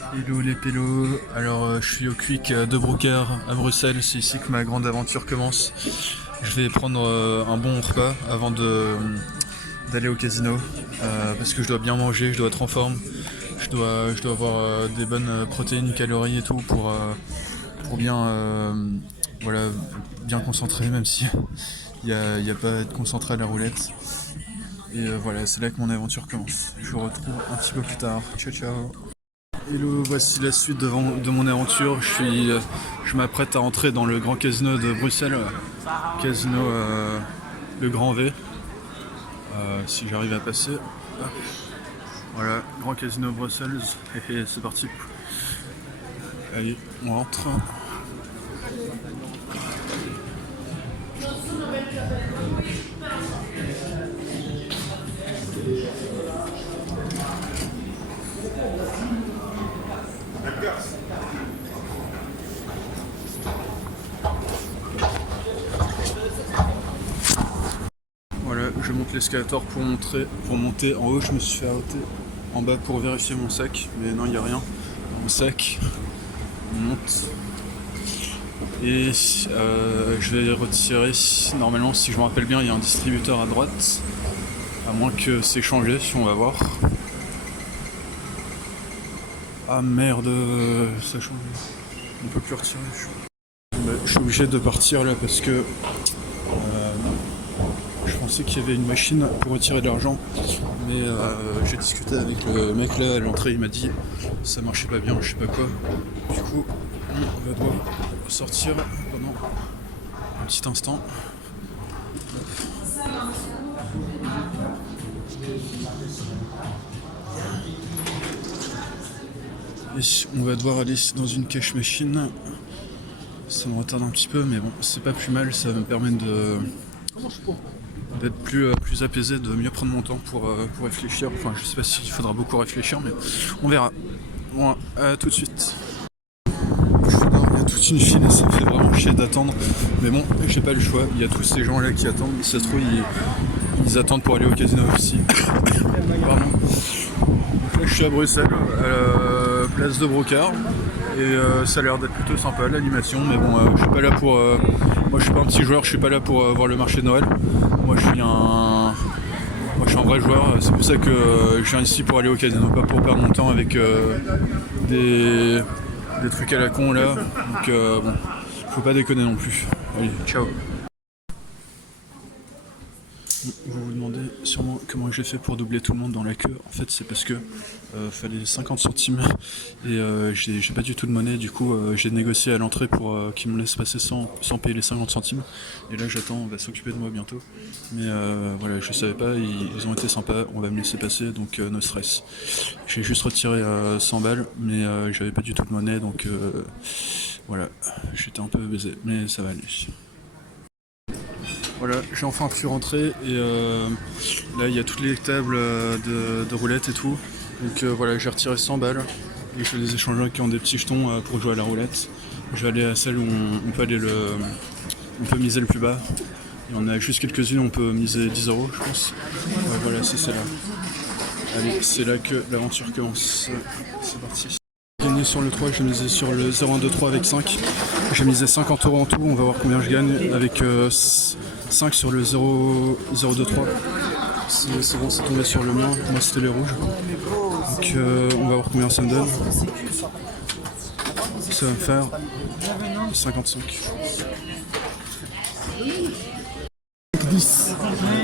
Hello les pélos, alors je suis au Quick de Broker à Bruxelles, c'est ici que ma grande aventure commence. Je vais prendre un bon repas avant d'aller au casino, parce que je dois bien manger, je dois être en forme, je dois avoir des bonnes protéines, calories et tout pour bien, voilà, bien concentrer, même si il y a pas de concentré à la roulette. Et voilà, c'est là que mon aventure commence. Je vous retrouve un petit peu plus tard. Ciao ciao. Hello, voici la suite de mon aventure. Je m'apprête à entrer dans le grand casino de Bruxelles, casino le Grand V, si j'arrive à passer. Hop. Voilà, grand casino Bruxelles, et c'est parti. Allez, on rentre. Voilà, je monte l'escalator pour monter en haut. Je me suis fait arrêter en bas pour vérifier mon sac, mais non, il n'y a rien dans mon sac. On monte. Et je vais retirer, normalement, si je me rappelle bien, il y a un distributeur à droite. À moins que c'est changé, si on va voir. Ah merde, ça change. On peut plus retirer. Je suis obligé de partir là parce que je pensais qu'il y avait une machine pour retirer de l'argent. Mais j'ai discuté avec le mec là à l'entrée, il m'a dit ça marchait pas bien, je sais pas quoi. Du coup, on va devoir sortir pendant un petit instant. Et on va devoir aller dans une cash machine. Ça me retarde un petit peu, mais bon, c'est pas plus mal, ça va me permettre d'être plus apaisé, de mieux prendre mon temps pour réfléchir. Enfin, je sais pas s'il faudra beaucoup réfléchir, mais on verra. Bon, à tout de suite. Il y a toute une file et ça me fait vraiment chier d'attendre. Mais bon, j'ai pas le choix. Il y a tous ces gens là qui attendent. Si ça se trouve, ils attendent pour aller au casino aussi. Pardon. Là, je suis à Bruxelles, à la place de Brocard. Et ça a l'air d'être plutôt sympa l'animation. Mais bon, je suis pas là pour. Moi, je suis pas un petit joueur. Je suis pas là pour voir le marché de Noël. Moi, je suis un. Moi, je suis un vrai joueur. C'est pour ça que je viens ici pour aller au casino, pas pour perdre mon temps avec des trucs à la con là. Donc bon, faut pas déconner non plus. Allez, ciao. Vous vous demandez sûrement comment j'ai fait pour doubler tout le monde dans la queue. En fait, c'est parce que fallait 50 centimes et j'ai pas du tout de monnaie. Du coup, j'ai négocié à l'entrée pour qu'ils me laissent passer sans payer les 50 centimes. Et là, j'attends, on va s'occuper de moi bientôt. Mais voilà, je savais pas, ils ont été sympas, on va me laisser passer, donc no stress. J'ai juste retiré 100 balles, mais j'avais pas du tout de monnaie, donc voilà, j'étais un peu baisé, mais ça va aller. Voilà, j'ai enfin pu rentrer et là il y a toutes les tables de roulettes et tout. Donc voilà, j'ai retiré 100 balles et je vais les échanger avec qui ont des petits jetons pour jouer à la roulette. Je vais aller à celle où on peut on peut miser le plus bas. Il y en a juste quelques-unes, on peut miser 10 euros je pense. Voilà, c'est celle-là. Allez, c'est là que l'aventure commence. C'est parti. J'ai gagné sur le 3, j'ai misé sur le 0,123 avec 5. J'ai misé 50 euros en tout, on va voir combien je gagne avec 5 sur le 0,023. C'est bon, c'est tombé sur le mien, moi c'était les rouges. Donc on va voir combien ça me donne. Ça va me faire 55. 10.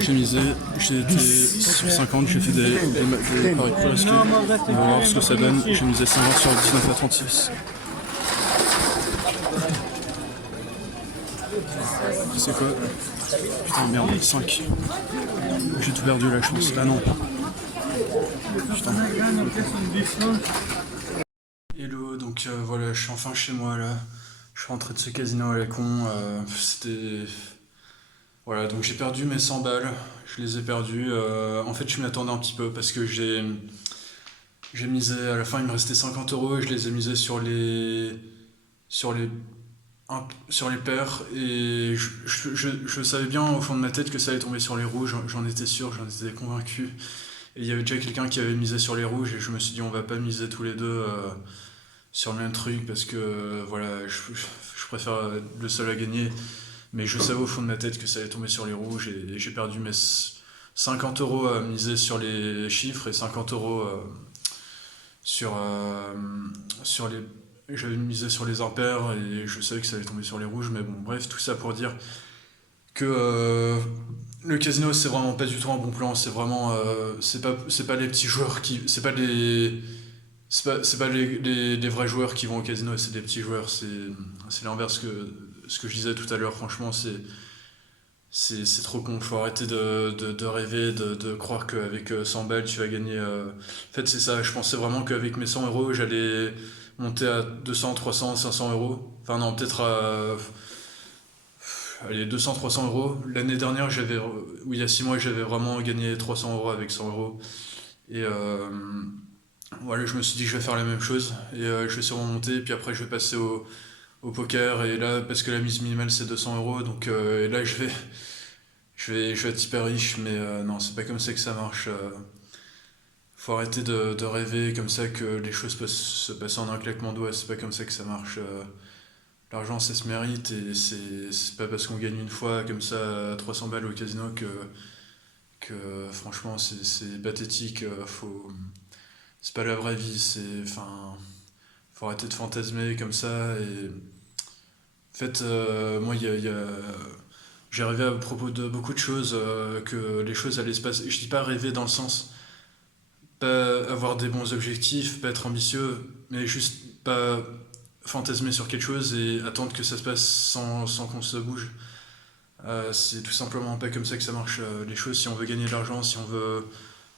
J'ai misé, j'ai été sur 50, j'ai fait des paris presque. On va voir ce que ça donne. J'ai misé 50 sur le 19 à 36. C'est quoi? Putain merde, 5. J'ai tout perdu là je pense. Ah non. Putain. Hello, donc voilà, je suis enfin chez moi là. Je suis rentré de ce casino à la con. C'était. Voilà, donc j'ai perdu mes 100 balles. Je les ai perdues. En fait, je m'y attendais un petit peu parce que j'ai misé. À la fin, il me restait 50 euros et je les ai misés sur les sur les paires et je savais bien au fond de ma tête que ça allait tomber sur les rouges, j'en étais sûr, j'en étais convaincu Et il y avait déjà quelqu'un qui avait misé sur les rouges et je me suis dit on va pas miser tous les deux sur le même truc parce que voilà, je préfère être le seul à gagner. Mais je savais au fond de ma tête que ça allait tomber sur les rouges et j'ai perdu mes 50 € à miser sur les chiffres et 50 € sur, sur les. J'avais misé sur les impairs et je savais que ça allait tomber sur les rouges, mais bon, bref, tout ça pour dire que le casino c'est vraiment pas du tout un bon plan, c'est vraiment. C'est pas les petits joueurs qui. C'est pas les vrais joueurs qui vont au casino, c'est des petits joueurs, c'est l'inverse que ce que je disais tout à l'heure, franchement, c'est trop con. Faut arrêter de rêver, de croire qu'avec 100 balles tu vas gagner. En fait, c'est ça. Je pensais vraiment qu'avec mes 100 € j'allais monter à 200, 300, 500 €. Enfin, non, peut-être à. Allez, 200, 300 €. L'année dernière, ou il y a 6 mois, j'avais vraiment gagné 300 € avec 100 €. Et voilà, je me suis dit que je vais faire la même chose. Et je vais sûrement monter. Puis après, je vais passer au poker. Et là, parce que la mise minimale c'est 200 €. Donc, et là, je vais être hyper riche, mais non, c'est pas comme ça que ça marche. Faut arrêter de rêver comme ça que les choses peuvent se passer en un claquement de doigts. C'est pas comme ça que ça marche. L'argent, ça se mérite et c'est pas parce qu'on gagne une fois comme ça 300 balles au casino que franchement c'est pathétique. C'est pas la vraie vie. Enfin, faut arrêter de fantasmer comme ça. Et en fait, moi, j'ai rêvé à propos de beaucoup de choses, que les choses allaient se passer. Je dis pas rêver dans le sens, pas avoir des bons objectifs, pas être ambitieux, mais juste pas fantasmer sur quelque chose et attendre que ça se passe sans qu'on se bouge. C'est tout simplement pas comme ça que ça marche, les choses. Si on veut gagner de l'argent, si on veut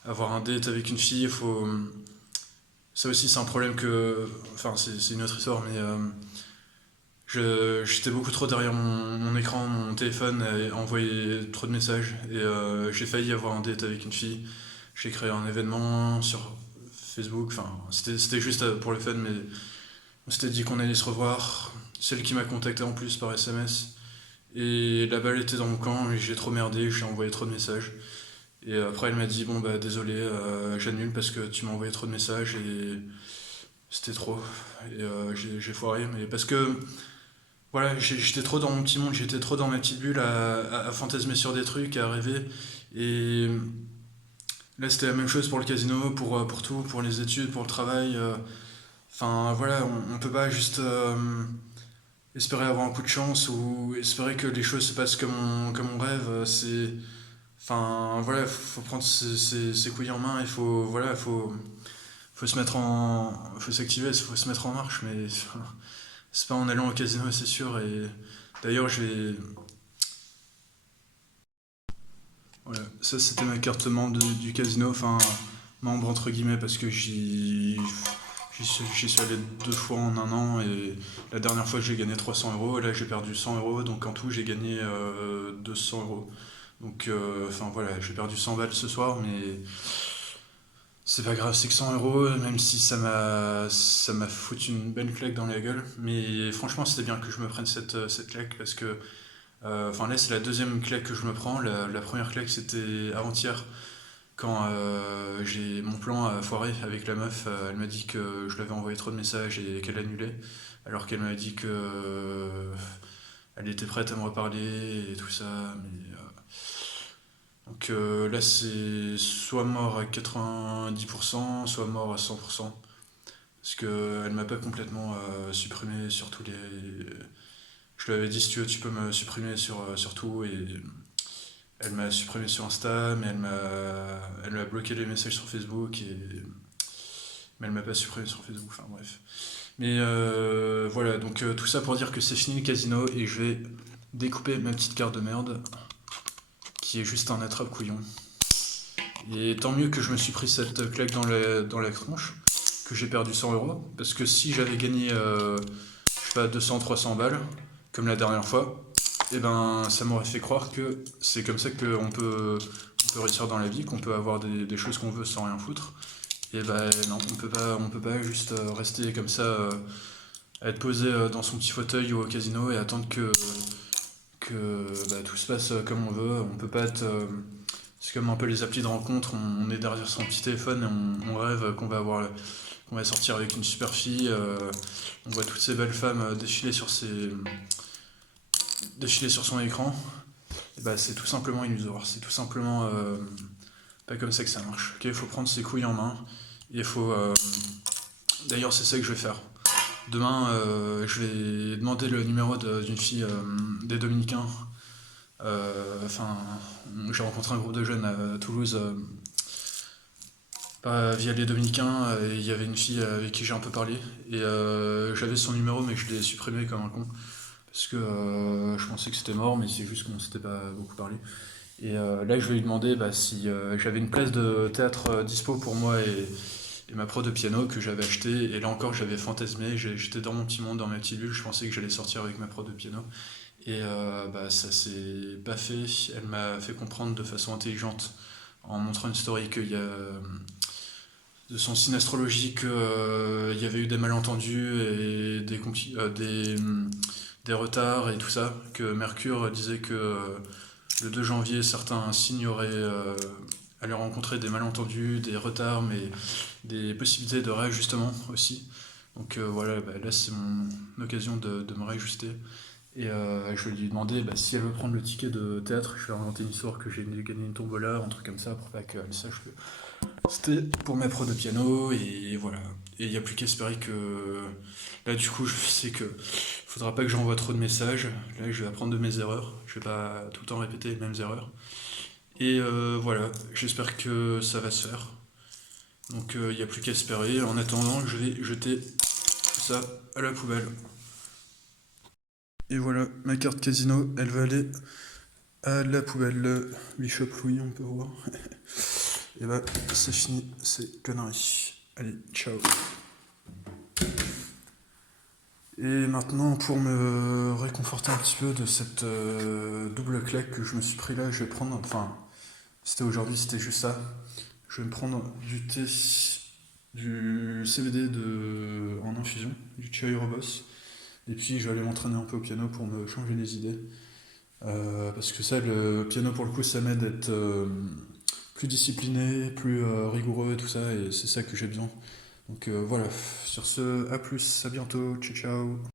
avoir un date avec une fille, il faut. Ça aussi, c'est un problème que. Enfin, c'est une autre histoire, mais j'étais beaucoup trop derrière mon écran, mon téléphone, et envoyer trop de messages. Et j'ai failli avoir un date avec une fille. J'ai créé un événement sur Facebook. Enfin, c'était juste pour le fun, mais on s'était dit qu'on allait se revoir. Celle qui m'a contacté en plus par SMS. Et la balle était dans mon camp et j'ai trop merdé, j'ai envoyé trop de messages. Et après, elle m'a dit bon, bah désolé, j'annule parce que tu m'as envoyé trop de messages et c'était trop. Et j'ai foiré, mais parce que voilà, j'étais trop dans mon petit monde, j'étais trop dans ma petite bulle à fantasmer sur des trucs, à rêver. Et là, c'était la même chose pour le casino, pour tout, pour les études, pour le travail. Enfin, voilà, on peut pas juste espérer avoir un coup de chance ou espérer que les choses se passent comme on rêve. Enfin, voilà, faut prendre ses couilles en main. Il faut, voilà, faut se mettre faut s'activer, il faut se mettre en marche. Mais enfin, c'est pas en allant au casino, c'est sûr. Et d'ailleurs, voilà, ça c'était ma carte membre du casino, enfin membre entre guillemets parce que j'y suis allé 2 fois en un an et la dernière fois j'ai gagné 300 € et là j'ai perdu 100 €, donc en tout j'ai gagné 200 €. Donc enfin voilà, j'ai perdu 100 balles ce soir, mais c'est pas grave, c'est que 100 €, même si ça m'a foutu une belle claque dans la gueule. Mais franchement c'était bien que je me prenne cette claque parce que enfin là c'est la deuxième claque que je me prends. La première claque c'était avant-hier quand mon plan a foiré avec la meuf. Elle m'a dit que je lui avais envoyé trop de messages et qu'elle annulait, alors qu'elle m'a dit que elle était prête à me reparler et tout ça. Mais, donc là c'est soit mort à 90%, soit mort à 100%. Parce qu'elle m'a pas complètement supprimé sur tous les. Je lui avais dit si tu veux tu peux me supprimer sur tout et elle m'a supprimé sur Insta, mais elle m'a bloqué les messages sur Facebook, mais elle m'a pas supprimé sur Facebook, enfin bref. Mais voilà, donc tout ça pour dire que c'est fini le casino et je vais découper ma petite carte de merde, qui est juste un attrape-couillon. Et tant mieux que je me suis pris cette claque dans la tronche, que j'ai perdu 100 €, parce que si j'avais gagné, je sais pas, 200, 300 balles, comme la dernière fois, et ben ça m'aurait fait croire que c'est comme ça on peut réussir dans la vie, qu'on peut avoir des choses qu'on veut sans rien foutre. Et ben non, on peut pas juste rester comme ça, à être posé dans son petit fauteuil ou au casino et attendre que bah, tout se passe comme on veut. On peut pas être. C'est comme un peu les applis de rencontre, on est derrière son petit téléphone et on rêve qu'on va sortir avec une super fille. On voit toutes ces belles femmes défiler sur son écran. Et bah, c'est tout simplement illusoire. C'est tout simplement pas comme ça que ça marche. Ok, il faut prendre ses couilles en main. Et il faut. D'ailleurs, c'est ça que je vais faire. Demain, je vais demander le numéro d'une fille des Dominicains. Enfin, j'ai rencontré un groupe de jeunes à Toulouse via les Dominicains. Et il y avait une fille avec qui j'ai un peu parlé. Et j'avais son numéro, mais je l'ai supprimé comme un con. Parce que je pensais que c'était mort, mais c'est juste qu'on s'était pas beaucoup parlé. Et là, je vais lui demander si j'avais une place de théâtre dispo pour moi et ma pro de piano que j'avais acheté. Et là encore, j'avais fantasmé. J'étais dans mon petit monde, dans ma petite bulle. Je pensais que j'allais sortir avec ma pro de piano. Et ça s'est pas fait. Elle m'a fait comprendre de façon intelligente, en montrant une story qu'il y a de son signe astrologique, il y avait eu des malentendus et des retards et tout ça. Que Mercure disait que le 2 janvier, certains signes allaient rencontrer des malentendus, des retards, mais des possibilités de réajustement aussi. Donc voilà, là c'est mon occasion de me réajuster. Et je vais lui demander si elle veut prendre le ticket de théâtre. Je vais inventer une histoire que j'ai gagné une tombola, un truc comme ça, pour pas qu'elle sache que c'était pour mes pros de piano. Et voilà. Et il n'y a plus qu'à espérer que. Là, du coup, je sais que faudra pas que j'envoie trop de messages. Là, je vais apprendre de mes erreurs. Je vais pas tout le temps répéter les mêmes erreurs. Et voilà, j'espère que ça va se faire. Donc il n'y a plus qu'à espérer. En attendant, je vais jeter ça à la poubelle. Et voilà, ma carte casino, elle va aller à la poubelle. Bishop Louis, on peut voir. Et bah, c'est fini, c'est conneries. Allez, ciao. Et maintenant, pour me réconforter un petit peu de cette double claque que je me suis pris là, je vais prendre. Enfin, c'était aujourd'hui, c'était juste ça. Je vais me prendre du thé, du CBD en infusion, du Chai Robos. Et puis, je vais aller m'entraîner un peu au piano pour me changer les idées. Parce que ça, le piano, pour le coup, ça m'aide à être plus discipliné, plus rigoureux et tout ça, et c'est ça que j'ai besoin. Donc voilà, sur ce, à plus, à bientôt, ciao ciao.